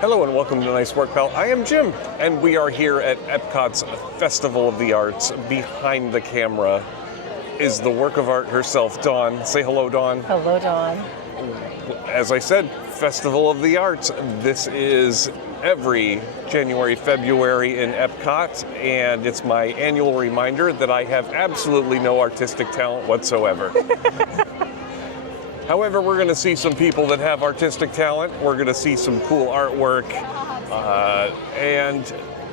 Hello and welcome to Nice Work, Pal. I am Jim, and we are here at Epcot's Festival of the Arts. Behind the camera is the work of art herself, Dawn. Say hello, Dawn. Hello, Dawn. As I said, Festival of the Arts. This is every January, February in Epcot, and it's my annual reminder that I have absolutely no artistic talent whatsoever. However, we're going to see some people that have artistic talent. We're going to see some cool artwork and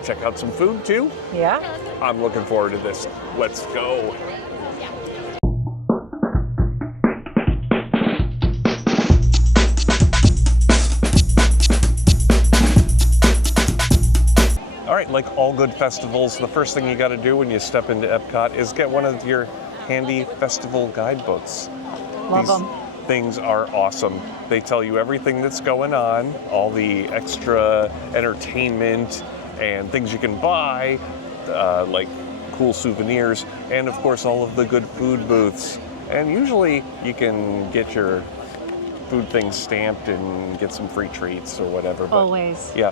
check out some food too. Yeah. I'm looking forward to this. Let's go. All right, like all good festivals, the first thing you got to do when you step into Epcot is get one of your handy festival guidebooks. Love them. Things are awesome. They tell you everything that's going on, all the extra entertainment and things you can buy, like cool souvenirs, and of course all of the good food booths. And usually you can get your food things stamped and get some free treats or whatever. But Always. Yeah,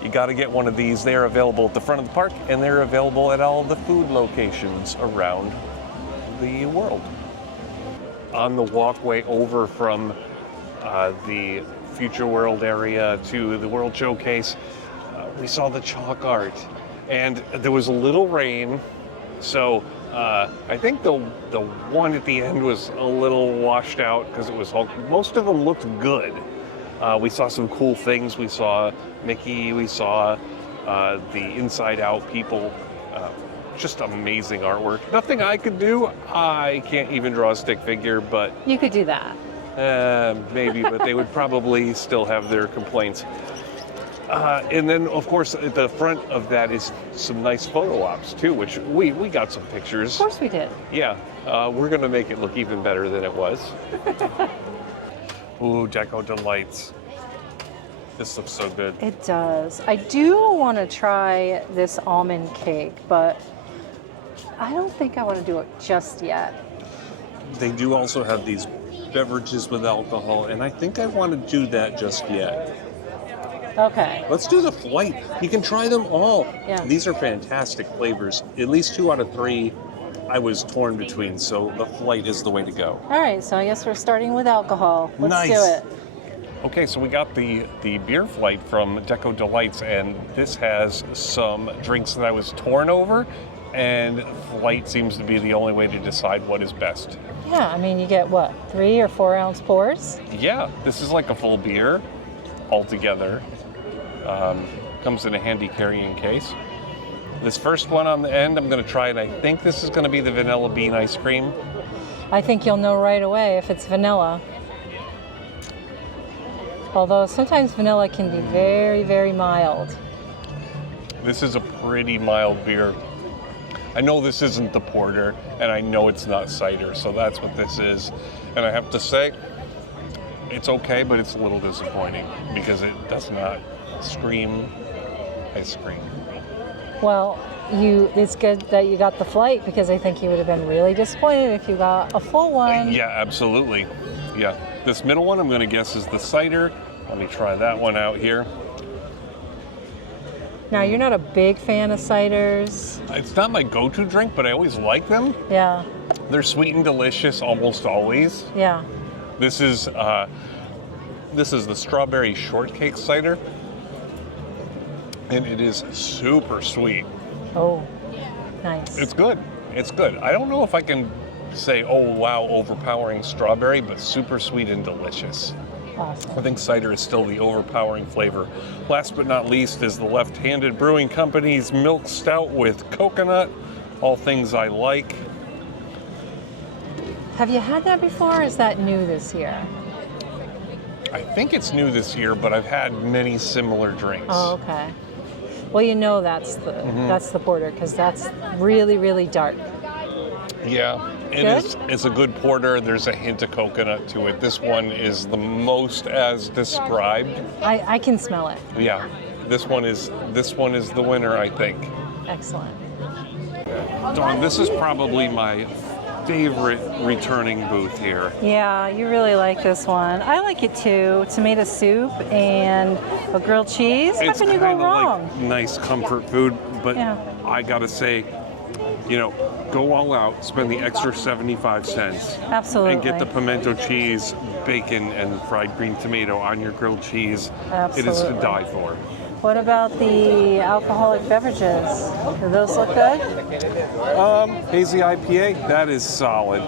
you got to get one of these. They're available at the front of the park, and they're available at all the food locations around the world. On the walkway over from the Future World area to the World Showcase, we saw the chalk art, and there was a little rain, so I think the one at the end was a little washed out because it was all, most of them looked good. We saw some cool things. We saw Mickey. We saw the Inside Out people. Just amazing artwork. Nothing I could do. I can't even draw a stick figure, but... You could do that. Maybe, but they would probably still have their complaints. And then, of course, at the front of that is some nice photo ops, too, which we got some pictures. Of course we did. Yeah, we're going to make it look even better than it was. Ooh, Deco Delights. This looks so good. It does. I do want to try this almond cake, but I don't think I want to do it just yet. They do also have these beverages with alcohol, and I think I want to do that just yet. Okay. Let's do the flight. You can try them all. Yeah. These are fantastic flavors. At least 2 out of 3 I was torn between, so the flight is the way to go. All right, so I guess we're starting with alcohol. Let's do it. Okay, so we got the beer flight from Deco Delights, and this has some drinks that I was torn over, and flight seems to be the only way to decide what is best. Yeah, I mean, you get what, 3 or 4 ounce pours? Yeah, this is like a full beer altogether. Comes in a handy carrying case. This first one on the end, I'm going to try it. I think this is going to be the vanilla bean ice cream. I think you'll know right away if it's vanilla. Although sometimes vanilla can be very, very mild. This is a pretty mild beer. I know this isn't the porter, and I know it's not cider, so that's what this is. And I have to say, it's okay, but it's a little disappointing because it does not scream ice cream. Well, it's good that you got the flight because I think you would have been really disappointed if you got a full one. Yeah, absolutely. Yeah. This middle one I'm going to guess is the cider. Let me try that one out here. Now, you're not a big fan of ciders. It's not my go-to drink, but I always like them. Yeah. They're sweet and delicious almost always. Yeah. This is the strawberry shortcake cider, and it is super sweet. Oh, nice. It's good. It's good. I don't know if I can say, oh wow, overpowering strawberry, but super sweet and delicious. Awesome. I think cider is still the overpowering flavor. Last but not least is the Left Handed Brewing Company's Milk Stout with coconut. All things I like. Have you had that before, or is that new this year? I think it's new this year, but I've had many similar drinks. Oh, okay. Well, you know that's the porter because that's really, really dark. Yeah, it's a good porter. There's a hint of coconut to it. This one is the most as described. I can smell it. Yeah, this one is the winner, I think. Excellent. Dawn, this is probably my favorite returning booth here. Yeah, you really like this one. I like it too. Tomato soup and a grilled cheese. How It's can you go kind of wrong? like nice comfort food, but Yeah. I gotta say, go all out, spend the extra 75 cents. Absolutely. And get the pimento cheese, bacon, and fried green tomato on your grilled cheese. It is to Absolutely. die for. What about the alcoholic beverages? Do those look good? Hazy IPA, that is solid.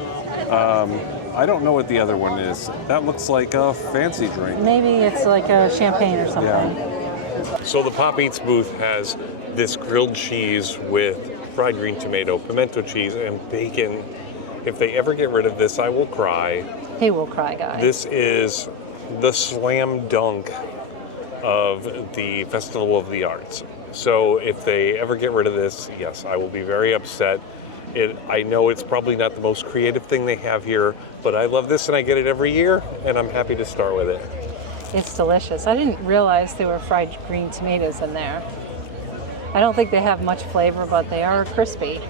I don't know what the other one is. That looks like a fancy drink. Maybe it's like a champagne or something. Yeah. So the Pop Eats booth has this grilled cheese with fried green tomato, pimento cheese, and bacon. If they ever get rid of this, I will cry. He will cry, guys. This is the slam dunk of the Festival of the Arts. So if they ever get rid of this, yes, I will be very upset. I know it's probably not the most creative thing they have here, but I love this and I get it every year, and I'm happy to start with it. It's delicious. I didn't realize there were fried green tomatoes in there. I don't think they have much flavor, but they are crispy.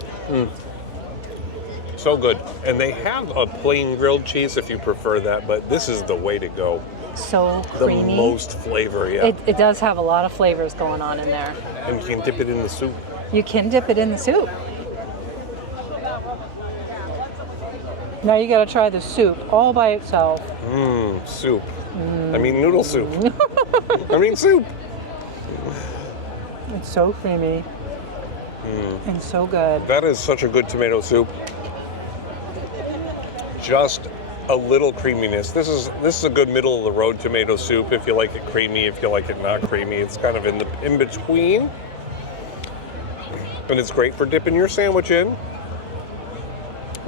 So good. And they have a plain grilled cheese if you prefer that, but this is the way to go. So The creamy. most flavor, yeah. It does have a lot of flavors going on in there. And you can dip it in the soup. You can dip it in the soup. Now you got to try the soup all by itself. Soup. I mean noodle soup. I mean soup. It's so creamy and so good. That is such a good tomato soup. Just a little creaminess. This is a good middle of the road tomato soup. If you like it creamy, if you like it not creamy, it's kind of in between. And it's great for dipping your sandwich in,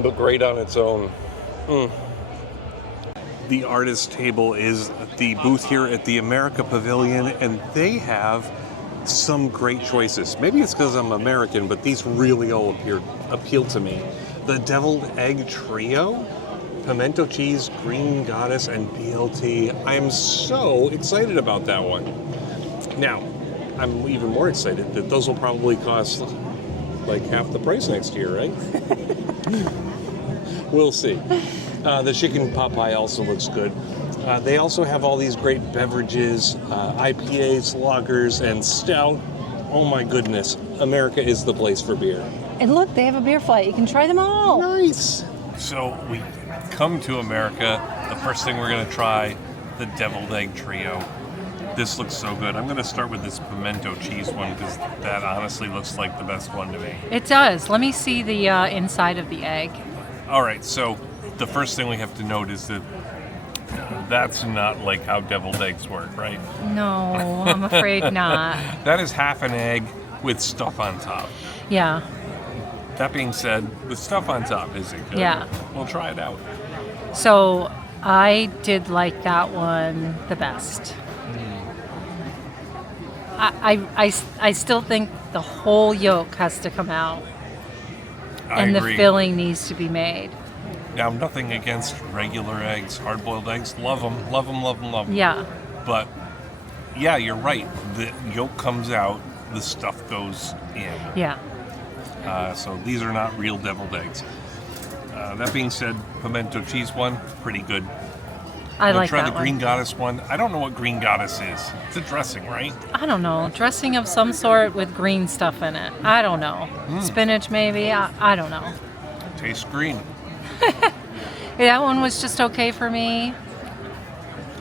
but great on its own. The artist table is the booth here at the America Pavilion, and they have some great choices. Maybe it's because I'm American, but these really all appeal to me. The deviled egg trio, pimento cheese, green goddess, and BLT. I am so excited about that one. Now, I'm even more excited that those will probably cost like half the price next year, right? We'll see. The chicken pot pie also looks good. They also have all these great beverages, IPAs, lagers, and stout. Oh my goodness, America is the place for beer. And look, they have a beer flight. You can try them all. Nice. So we come to America. The first thing we're going to try, the deviled egg trio. This looks so good. I'm going to start with this pimento cheese one because that honestly looks like the best one to me. It does. Let me see the inside of the egg. All right, so the first thing we have to note is that that's not like how deviled eggs work, right? No, I'm afraid not. That is half an egg with stuff on top. Yeah. That being said, the stuff on top isn't good. Yeah. We'll try it out. So I did like that one the best. I still think the whole yolk has to come out. I And agree. the filling needs to be made. Now, nothing against regular eggs, hard-boiled eggs. Love them, love them, love them, love them. Yeah. But, yeah, you're right. The yolk comes out, the stuff goes in. Yeah. So these are not real deviled eggs. That being said, pimento cheese one, pretty good. I We'll like try that the one. Green Goddess one. I don't know what Green Goddess is. It's a dressing, right? I don't know. Dressing of some sort with green stuff in it. I don't know. Spinach maybe. I don't know. Tastes green. That one was just okay for me.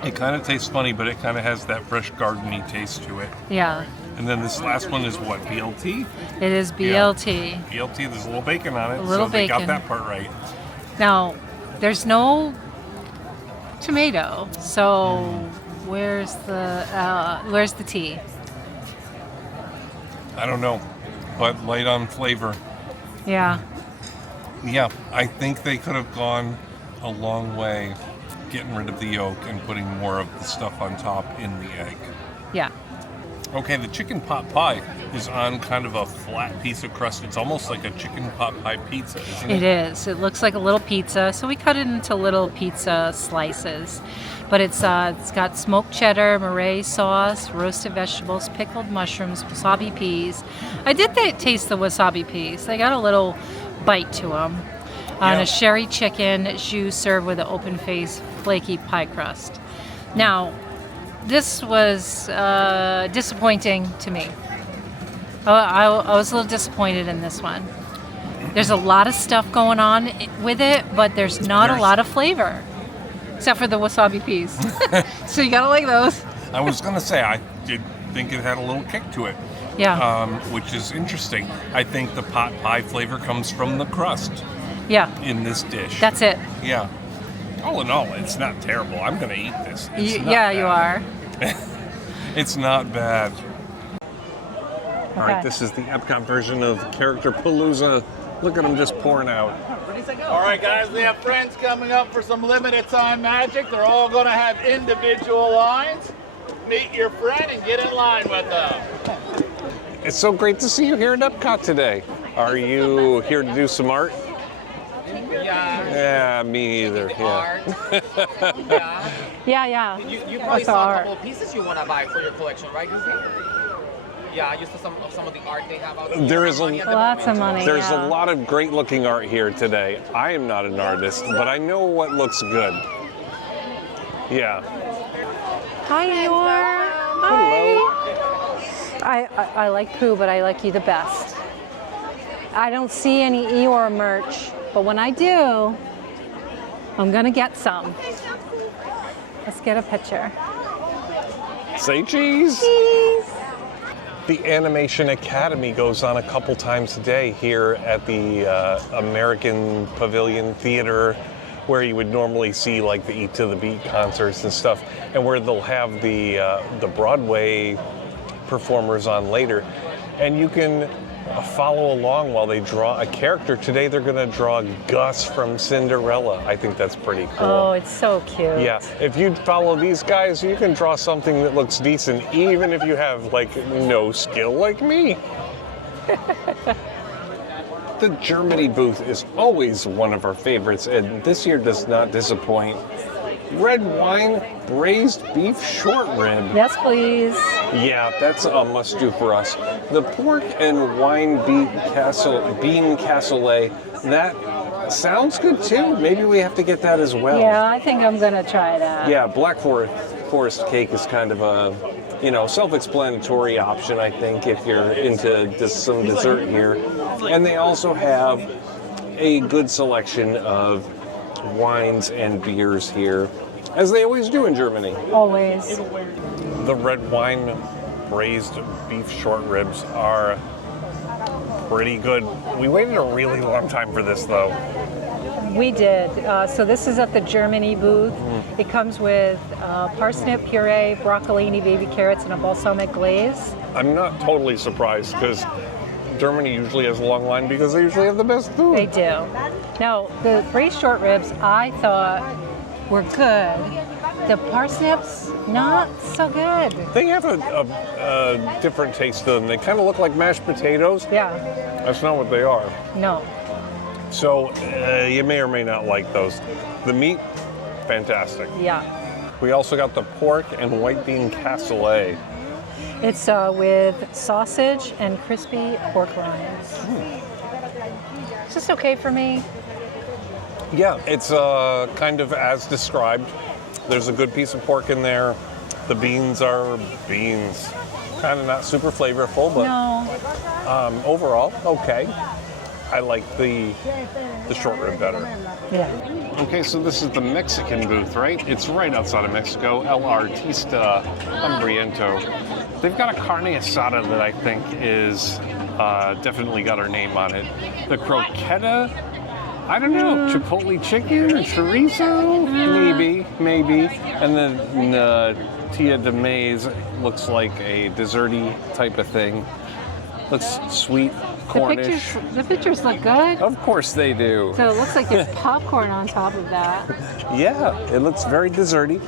It kind of tastes funny, but it kind of has that fresh gardeny taste to it. Yeah. And then this last one is what, BLT? It is BLT. BLT, there's a little bacon on it. A little so they got bacon. that part right. Now, there's no tomato, so where's the tea? I don't know, but light on flavor. Yeah. Yeah, I think they could have gone a long way getting rid of the yolk and putting more of the stuff on top in the egg. Yeah. Okay, the chicken pot pie is on kind of a flat piece of crust. It's almost like a chicken pot pie pizza, isn't it? It is. It looks like a little pizza, so we cut it into little pizza slices. But it's got smoked cheddar, meringue sauce, roasted vegetables, pickled mushrooms, wasabi peas. I did taste the wasabi peas. They got a little bite to them. on a sherry chicken jus served with an open-faced flaky pie crust. Now, this was disappointing to me. I was a little disappointed in this one. There's a lot of stuff going on with it, but there's not a lot of flavor, except for the wasabi peas. So you gotta like those. I was gonna say, I did think it had a little kick to it. Yeah. Which is interesting. I think the pot pie flavor comes from the crust. Yeah. In this dish. That's it. Yeah. All in all, it's not terrible. I'm gonna eat this. Yeah, you are. It's not bad. Okay. All right, this is the Epcot version of Character Palooza. Look at them just pouring out. All right, guys, we have friends coming up for some limited time magic. They're all going to have individual lines. Meet your friend and get in line with them. It's so great to see you here at Epcot today. Are you here to do some art? Yeah, me either. Yeah. Yeah. You probably saw a couple of pieces you want to buy for your collection, right, Goofy? Yeah, I used to some of the art they have out there. There is Lots of money. There's a lot of great looking art here today. I am not an artist, but I know what looks good. Yeah. Hi, Eeyore. Hi. I like Pooh, but I like you the best. I don't see any Eeyore merch, but when I do, I'm gonna get some. Let's get a picture. Say cheese. Cheese. The Animation Academy goes on a couple times a day here at the American Pavilion Theater, where you would normally see like the Eat to the Beat concerts and stuff, and where they'll have the Broadway performers on later, and you can follow along while they draw a character. Today they're going to draw Gus from Cinderella. I think that's pretty cool. Oh, it's so cute. Yeah, if you follow these guys, you can draw something that looks decent, even if you have like no skill like me. The Germany booth is always one of our favorites, and this year does not disappoint. Red wine, braised beef short rib. Yes, please. Yeah, that's a must-do for us. The pork and wine bean cassoulet, that sounds good too. Maybe we have to get that as well. Yeah, I think I'm gonna try that. Yeah, Black Forest cake is kind of a, self-explanatory option, I think, if you're into some dessert here. And they also have a good selection of wines and beers here, as they always do in Germany. Always. The red wine braised beef short ribs are pretty good. We waited a really long time for this, though. We did. So this is at the Germany booth. It comes with parsnip puree, broccolini, baby carrots, and a balsamic glaze. I'm not totally surprised, because Germany usually has a long line because they usually have the best food. They do. Now, the braised short ribs I thought were good. The parsnips, not so good. They have a different taste to them. They kind of look like mashed potatoes. Yeah. That's not what they are. No. So you may or may not like those. The meat, fantastic. Yeah. We also got the pork and white bean cassoulet. It's with sausage and crispy pork rinds. Is this okay for me? Yeah, it's kind of as described. There's a good piece of pork in there. The beans are beans. Kind of not super flavorful, but No. overall, okay. I like the short rib better. Yeah. Okay, so this is the Mexican booth, right? It's right outside of Mexico, El Artista Hambriento. They've got a carne asada that I think is definitely got our name on it. The croqueta, I don't know, chipotle chicken or chorizo? Maybe. And then Tia de Maize looks like a desserty type of thing. Looks sweet, Cornish. The pictures look good. Of course they do. So it looks like there's popcorn on top of that. Yeah, it looks very desserty.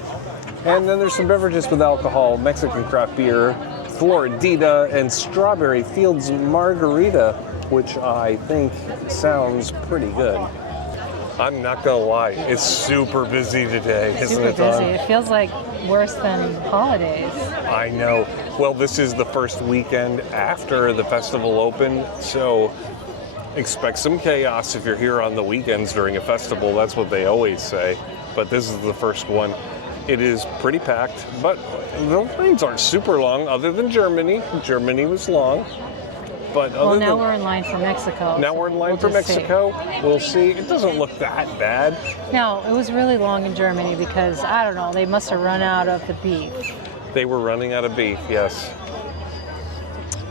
And then there's some beverages with alcohol, Mexican craft beer, Floridita, and Strawberry Fields Margarita, which I think sounds pretty good. I'm not gonna lie, it's super busy today, isn't Super it, busy. Dawn? It feels like worse than holidays. I know. Well, this is the first weekend after the festival opened, so Expect some chaos if you're here on the weekends during a festival. That's what they always say. But this is the first one. It is pretty packed, but the lines aren't super long other than Germany. Germany was long. But well, now we're in line for Mexico. Now we're in line for Mexico. We'll see. It doesn't look that bad. No, it was really long in Germany because, I don't know, they must have run out of the beef. They were running out of beef, yes.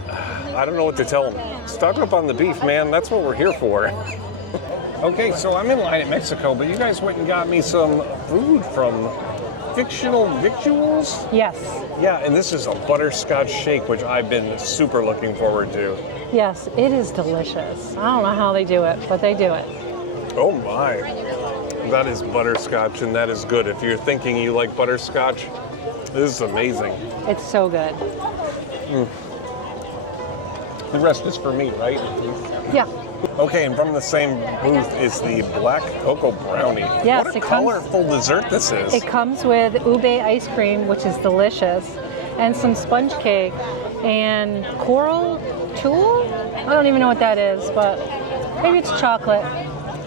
I don't know what to tell them. Stock up on the beef, man. That's what we're here for. Okay, so I'm in line at Mexico, but you guys went and got me some food from Fictional Victuals? Yes. Yeah, and this is a butterscotch shake, which I've been super looking forward to. Yes, it is delicious. I don't know how they do it, but they do it. Oh my. That is butterscotch, and that is good. If you're thinking you like butterscotch, this is amazing. It's so good. The rest is for me, right? Yeah. Okay, and from the same booth is the black cocoa brownie. Yes, what a colorful dessert this is. It comes with ube ice cream, which is delicious, and some sponge cake, and coral tulle? I don't even know what that is, but maybe it's chocolate.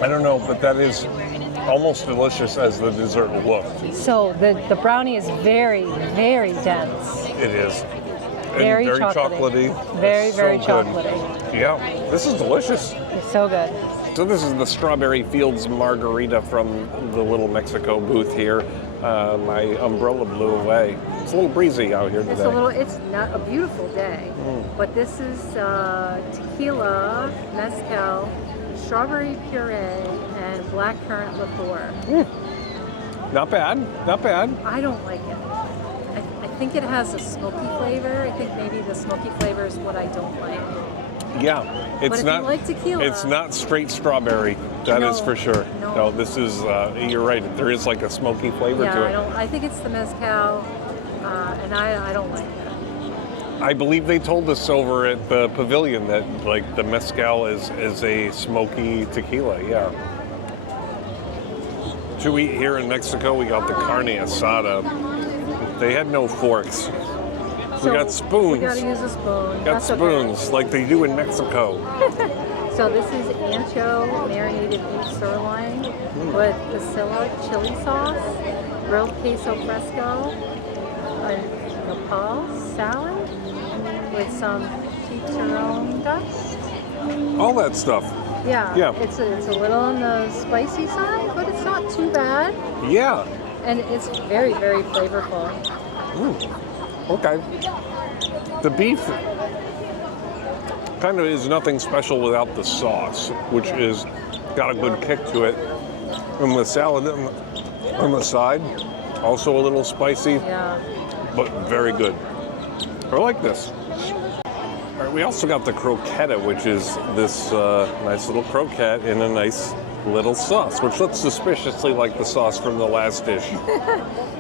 I don't know, but that is almost delicious as the dessert looked. So the brownie is very, very dense. It is. Very chocolatey. Very, It's very so good. chocolatey. Yeah, this is delicious. It's so good. So this is the Strawberry Fields Margarita from the Little Mexico booth here. My umbrella blew away. It's a little breezy out here today. It's not a beautiful day, but this is tequila, mezcal, strawberry puree, and blackcurrant liqueur. Not bad, not bad. I don't like it. I think it has a smoky flavor. I think maybe the smoky flavor is what I don't like. Yeah, it's but if not. you like tequila, it's not straight strawberry. That is for sure. No, this is. You're right. There is like a smoky flavor to it. I think it's the mezcal, and I don't like it. I believe they told us over at the pavilion that like the mezcal is a smoky tequila. Yeah. To eat here in Mexico, we got the carne asada. They had no forks. We got spoons. We gotta use a spoon. Got spoons like they do in Mexico. So this is ancho marinated beef sirloin with Pasilla chili sauce, grilled queso fresco, a nopal salad with some chicharron dust. All that stuff. Yeah. It's a little on the spicy side, but it's not too bad. Yeah. And it's very, very flavorful. Okay. The beef kind of is nothing special without the sauce, which is got a good kick to it. And the salad on the side, also a little spicy, but very good. I like this. All right, we also got the croqueta, which is this nice little croquette in a nice little sauce, which looks suspiciously like the sauce from the last dish.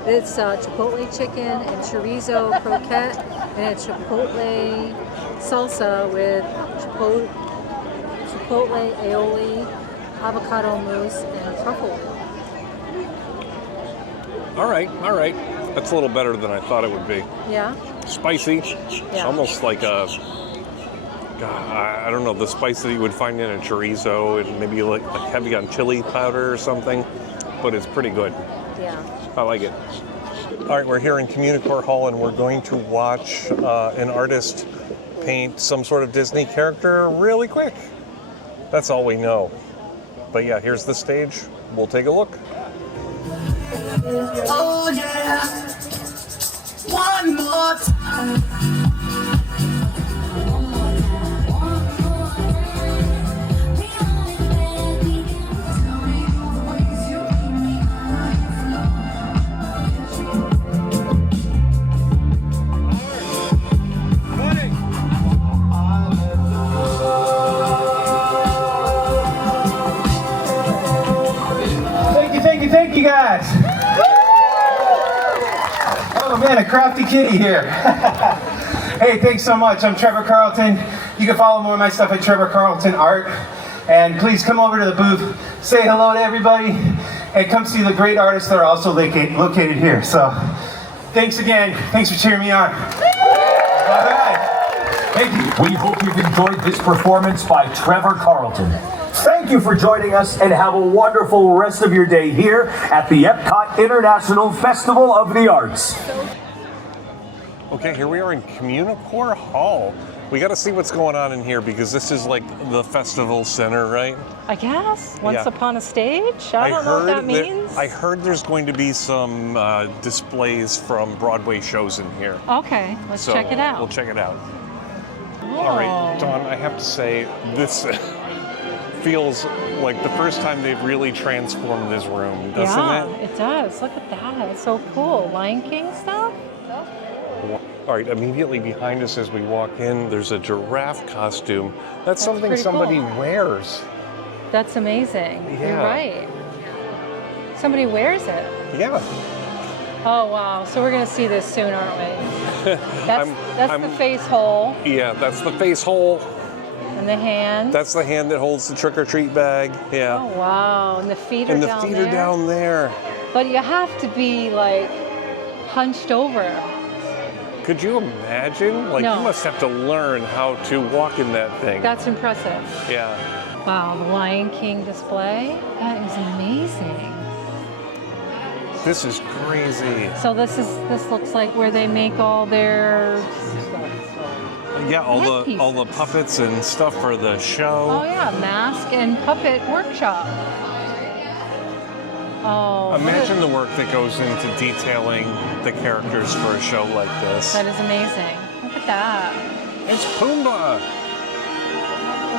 It's chipotle chicken and chorizo croquette, and it's chipotle salsa with chipotle aioli, avocado mousse, and truffle. All right. That's a little better than I thought it would be. Yeah. Spicy. Yeah. Almost like a, I don't know, the spice that you would find in a chorizo, and maybe like heavy on chili powder or something, but it's pretty good. Yeah. I like it. All right, we're here in Communicore Hall, and we're going to watch an artist paint some sort of Disney character really quick. That's all we know. But yeah, here's the stage. We'll take a look. Oh yeah, one more time. Thank you guys. Oh man, a crafty kitty here. Hey, thanks so much. I'm Trevor Carlton. You can follow more of my stuff at Trevor Carlton Art. And please come over to the booth, say hello to everybody, and come see the great artists that are also located here. So thanks again. Thanks for cheering me on. All right. Thank you. We hope you've enjoyed this performance by Trevor Carlton. Thank you for joining us and have a wonderful rest of your day here at the Epcot International Festival of the Arts. Okay, here we are in Communicore Hall. We got to see what's going on in here because this is like the festival center, right? I guess. Once Yeah. upon a stage? I don't know what that means. I heard there's going to be some displays from Broadway shows in here. Okay, let's So check it out. We'll check it out. Oh. All right, Dawn, I have to say, this feels like the first time they've really transformed this room, doesn't Yeah, it? it does. Look at that. It's so cool. Lion King stuff? All right, immediately behind us as we walk in, there's a giraffe costume. That's something pretty somebody cool. wears. That's amazing. You're Yeah. right. Somebody wears it. Yeah. Oh, wow. So we're going to see this soon, aren't we? That's I'm- the face hole Yeah, that's the face hole. and the hand. That's the hand that holds the trick-or-treat bag. Yeah. Oh, wow. And the feet are And the down feet there. are down there. But you have to be, like, hunched over. Could you imagine? Like, No. you must have to learn how to walk in that thing. That's impressive. Yeah. Wow, the Lion King display. That is amazing. This is crazy. So this looks like where they make all their. Yeah, all Headpieces. the puppets and stuff for the show. Oh yeah, mask and puppet workshop. Oh, Imagine the work that goes into detailing the characters for a show like this. that is amazing. Look at that. It's Pumbaa!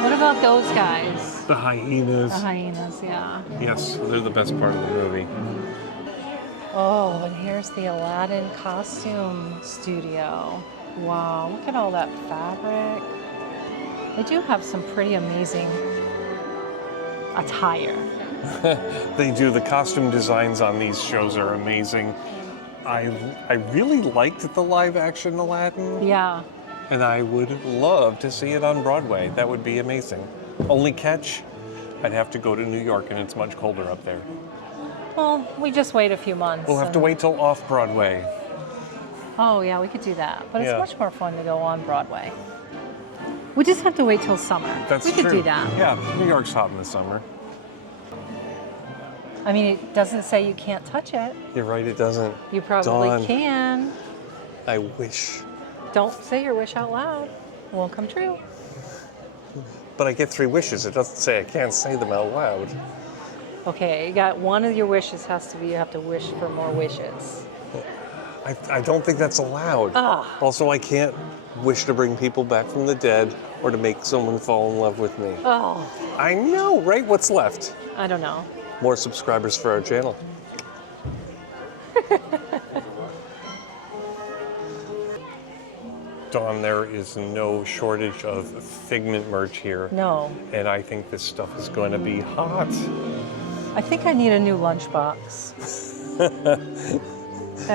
What about those guys? The hyenas. The hyenas, yeah. Yes, they're the best part of the movie. Oh, and here's the Aladdin costume studio. Wow, look at all that fabric. They do have some pretty amazing attire. They do. The costume designs on these shows are amazing. I really liked the live action Aladdin, Yeah. and I would love to see it on Broadway. That would be amazing. Only catch, I'd have to go to New York, and it's much colder up there. Well, we just wait a few months. We'll have to and- wait till off Broadway. Oh, yeah, we could do that. But it's Yeah. much more fun to go on Broadway. We just have to wait till summer. That's we true. could do that. Yeah, New York's hot in the summer. I mean, it doesn't say you can't touch it. You're right, it doesn't. You probably Dawn, can. I wish. Don't say your wish out loud. It won't come true. But I get 3 wishes. It doesn't say I can't say them out loud. Okay, you got one of your wishes has to be you have to wish for more wishes. I don't think that's allowed. Ah. Also, I can't wish to bring people back from the dead or to make someone fall in love with me. Oh, I know, right? What's left? I don't know. More subscribers for our channel. Dawn, there is no shortage of Figment merch here. No. And I think this stuff is going to be hot. I think I need a new lunchbox.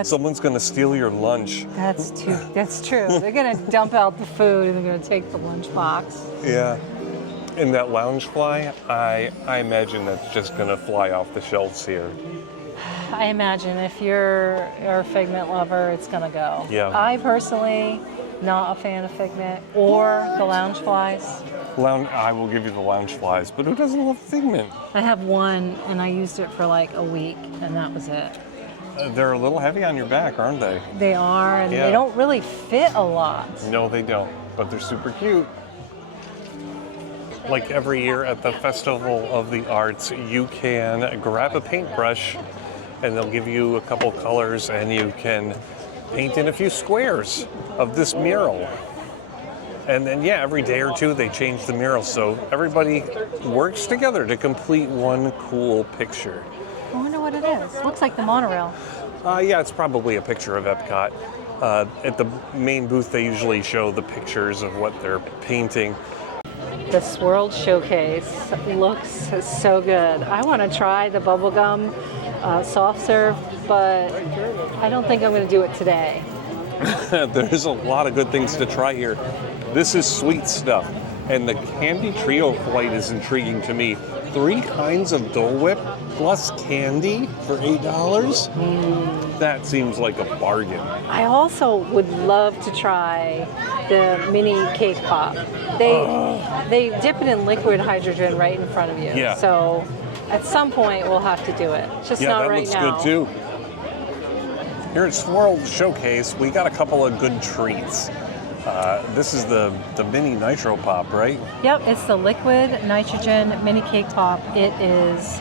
Someone's going to steal your lunch. That's true. They're gonna dump out the food and they're gonna take the lunchbox. Yeah. And that lounge fly, I imagine that's just going to fly off the shelves here. I imagine if you're a Figment lover, it's gonna go. Yeah. I personally not a fan of Figment or the lounge flies. I will give you the lounge flies, but who doesn't love Figment? I have one and I used it for like a week and that was it. They're a little heavy on your back, aren't they? They are, and Yeah. they don't really fit a lot. No, they don't, but they're super cute. Like every year at the Festival of the Arts, you can grab a paintbrush and they'll give you a couple colors and you can paint in a few squares of this mural. And then, yeah, every day or two they change the mural, so everybody works together to complete one cool picture. I wonder what it is. Looks like the monorail. Yeah, it's probably a picture of Epcot. At the main booth, they usually show the pictures of what they're painting. This World Showcase looks so good. I want to try the bubblegum soft serve, but I don't think I'm going to do it today. There's a lot of good things to try here. This is sweet stuff, and the candy trio flight is intriguing to me. 3 kinds of Dole Whip plus candy for $8. That seems like a bargain. I also would love to try the mini cake pop. They dip it in liquid hydrogen right in front of you. Yeah. So at some point we'll have to do it. Just Yeah, not that right looks now. good too. Here at Swirl Showcase, we got a couple of good treats. This is the mini Nitro Pop, right? Yep, it's the liquid nitrogen mini cake pop. It is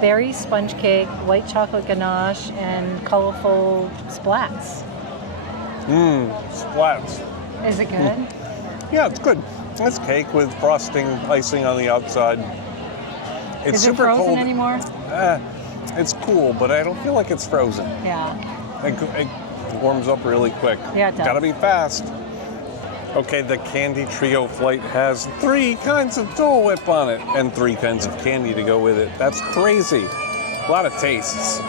berry sponge cake, white chocolate ganache, and colorful splats. Splats. Is it good? Yeah, it's good. It's cake with frosting, icing on the outside. It's Is it super frozen cold. anymore? It's cool, but I don't feel like it's frozen. Yeah. It warms up really quick. Yeah, it does. Gotta be fast. Okay, the Candy Trio flight has 3 kinds of Dole Whip on it and 3 kinds of candy to go with it. That's crazy. A lot of tastes.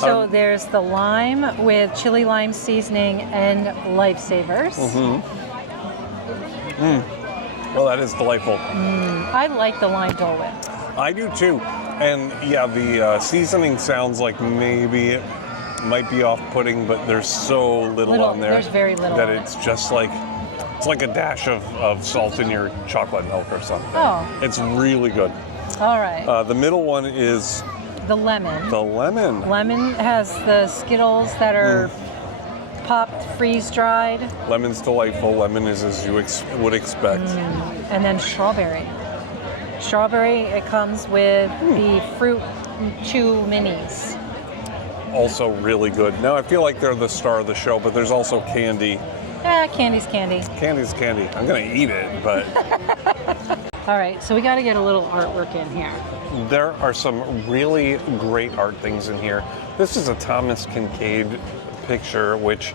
So there's the lime with chili lime seasoning and lifesavers. Well, that is delightful. I like the lime Dole Whip. I do too. And yeah, the seasoning sounds like maybe it might be off-putting, but there's so little on there. There's very little that on it. it's just like, it's like a dash of salt in your chocolate milk or something. Oh, It's really good. all right. The middle one is The lemon. the lemon. Lemon has the Skittles that are popped, freeze-dried, Lemon's delightful. Lemon is as you would expect. and then strawberry. Strawberry, it comes with the Fruit Chew Minis. Also really good. Now I feel like they're the star of the show, but there's also candy. Candy's candy. Candy's candy. I'm gonna eat it, but All right, so we got to get a little artwork in here. there are some really great art things in here. This is a Thomas Kincaid picture, which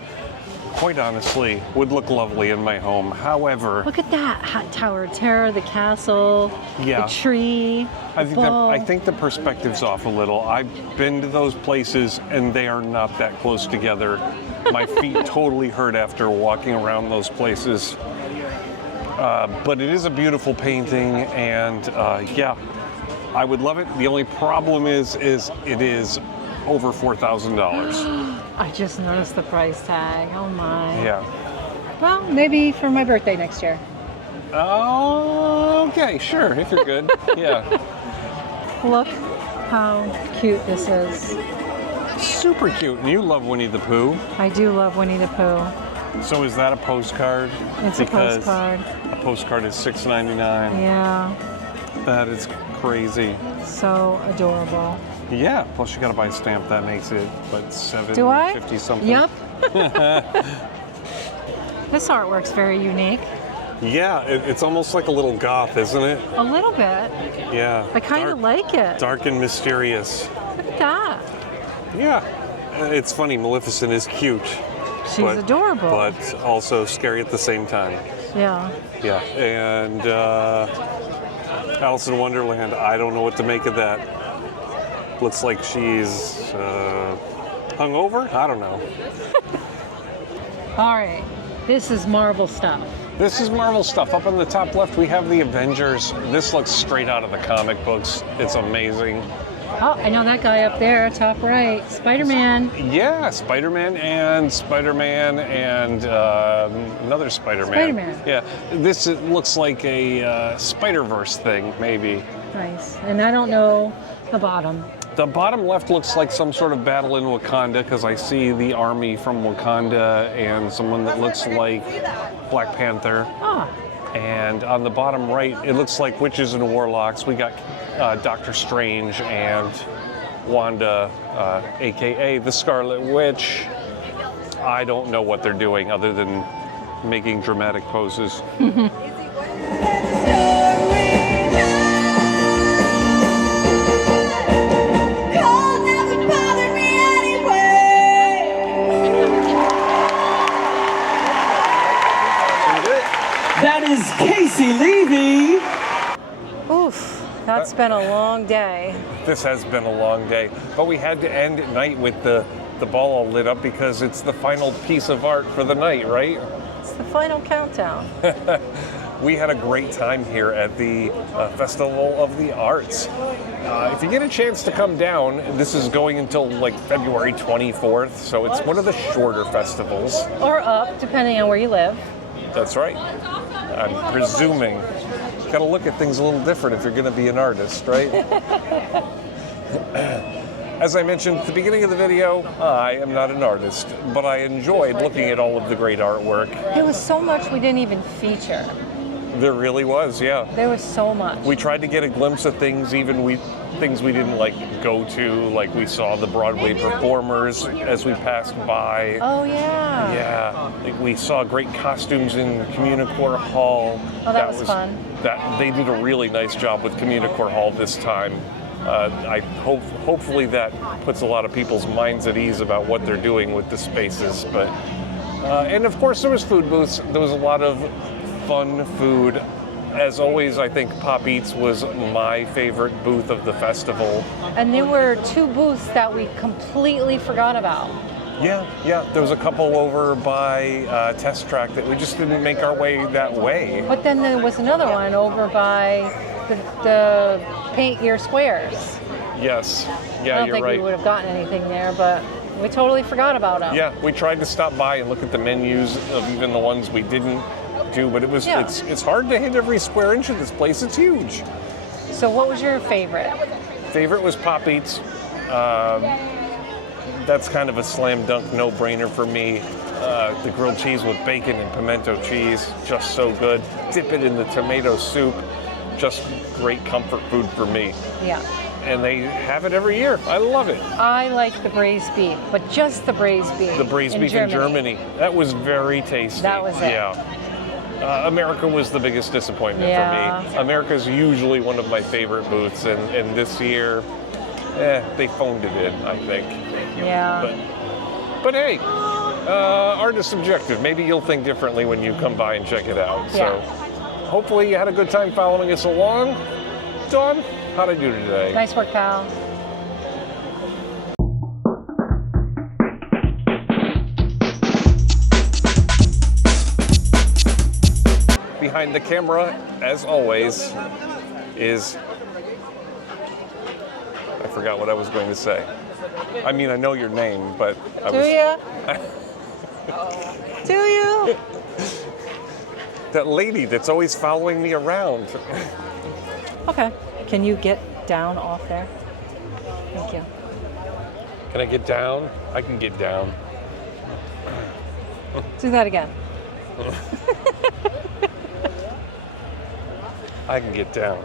quite honestly would look lovely in my home. However, Look at that hot Tower of Terror, the castle, Yeah. the tree, I the think ball. I think the perspective's off a little. I've been to those places and they are not that close together. My feet totally hurt after walking around those places. But it is a beautiful painting, and yeah, I would love it. The only problem is it is over $4,000. I just noticed the price tag. Oh my. Yeah. Well, maybe for my birthday next year. Okay, sure, if you're good. Yeah. Look how cute this is. Super cute. And you love Winnie the Pooh. I do love Winnie the Pooh. So is that a postcard? It's Because a postcard. A postcard is $6.99. Yeah, That is crazy. so adorable. Yeah. Plus you got to buy a stamp. That makes it $7.50 Do I? something. Yep. This artwork's very unique. Yeah. It's almost like a little goth, isn't it? A little bit. Yeah. I kind of like it. Dark and mysterious. Look at that. Yeah. It's funny. Maleficent is cute. She's adorable. But also scary at the same time. Yeah. Yeah. And Alice in Wonderland, I don't know what to make of that. Looks like she's hungover? I don't know. All right. This is Marvel stuff. This is Marvel stuff. Up on the top left, we have the Avengers. This looks straight out of the comic books. It's amazing. Oh, I know that guy up there, top right. Spider-Man. Yeah, Spider-Man and another Spider-Man. Spider-Man. Yeah, this looks like a Spider-Verse thing, maybe. Nice. And I don't know the bottom. The bottom left looks like some sort of battle in Wakanda because I see the army from Wakanda and someone that looks like Black Panther. Oh, And on the bottom right, it looks like witches and warlocks. We got Doctor Strange and Wanda, aka the Scarlet Witch. I don't know what they're doing other than making dramatic poses. That is Casey Levy. oof. That's been a long day. This has been a long day, but we had to end at night with the ball all lit up because it's the final piece of art for the night, right? It's the final countdown. We had a great time here at the Festival of the Arts. If you get a chance to come down, this is going until like February 24th, so it's one of the shorter festivals. Or up, depending on where you live. That's right. I'm presuming. You gotta look at things a little different if you're gonna be an artist, right? As I mentioned at the beginning of the video, I am not an artist, but I enjoyed looking at all of the great artwork. There was so much we didn't even feature. There really was, yeah. There was so much. We tried to get a glimpse of things, things we didn't like go to, like we saw the Broadway performers as we passed by. Oh yeah. Yeah, like we saw great costumes in Communicore Hall. Oh, that was fun. That they did a really nice job with Communicore Hall this time. Hopefully that puts a lot of people's minds at ease about what they're doing with the spaces. But and of course there was food booths. There was a lot of fun food. As always, I think Pop Eats was my favorite booth of the festival. And there were 2 booths that we completely forgot about. Yeah. There was a couple over by Test Track that we just didn't make our way that way. But then there was another one over by the Paint Your Squares. Yes. Yeah, I don't you're think right. we would have gotten anything there, but we totally forgot about them. Yeah, we tried to stop by and look at the menus of even the ones we didn't do, but it's hard to hit every square inch of this place. It's huge. So what was your favorite? Favorite was Pop Eats. That's kind of a slam dunk no-brainer for me. The grilled cheese with bacon and pimento cheese, just so good. Dip it in the tomato soup, just great comfort food for me. Yeah. And they have it every year. I love it. I like the braised beef, but just the braised beef. The braised beef in Germany. That was very tasty. That was it. Yeah. America was the biggest disappointment for me. America's usually one of my favorite booths, and this year, they phoned it in, I think. Yeah. But hey, art is subjective. Maybe you'll think differently when you come by and check it out. So hopefully you had a good time following us along. Dawn, how'd I do today? Nice work, pal. Behind the camera, as always, is... I forgot what I was going to say. I mean, I know your name, but I Do you? Do you? That lady that's always following me around. Okay. Can you get down off there? Thank you. Can I get down? I can get down. Do that again. I can get down.